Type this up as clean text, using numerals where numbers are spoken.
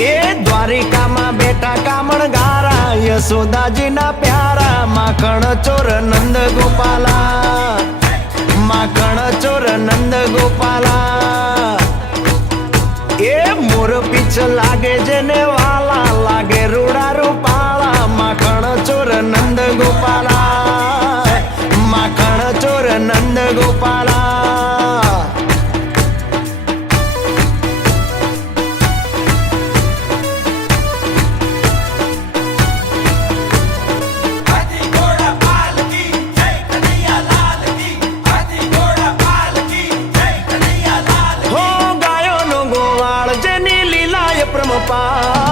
એ દ્વારિકામાં બેઠા કામણ ગારા યશોદાજી ના પ્યારા માખણ ચોર નંદ ગોપાલા માખણ ચોર નંદ ગોપાલા એ મોર પીછ લાગે જેને વાલા લાગે રૂડા રૂપાળા માખણ ચોર નંદ ગોપાલા માખણ ચોર નંદ ગોપાલા પ્રમપા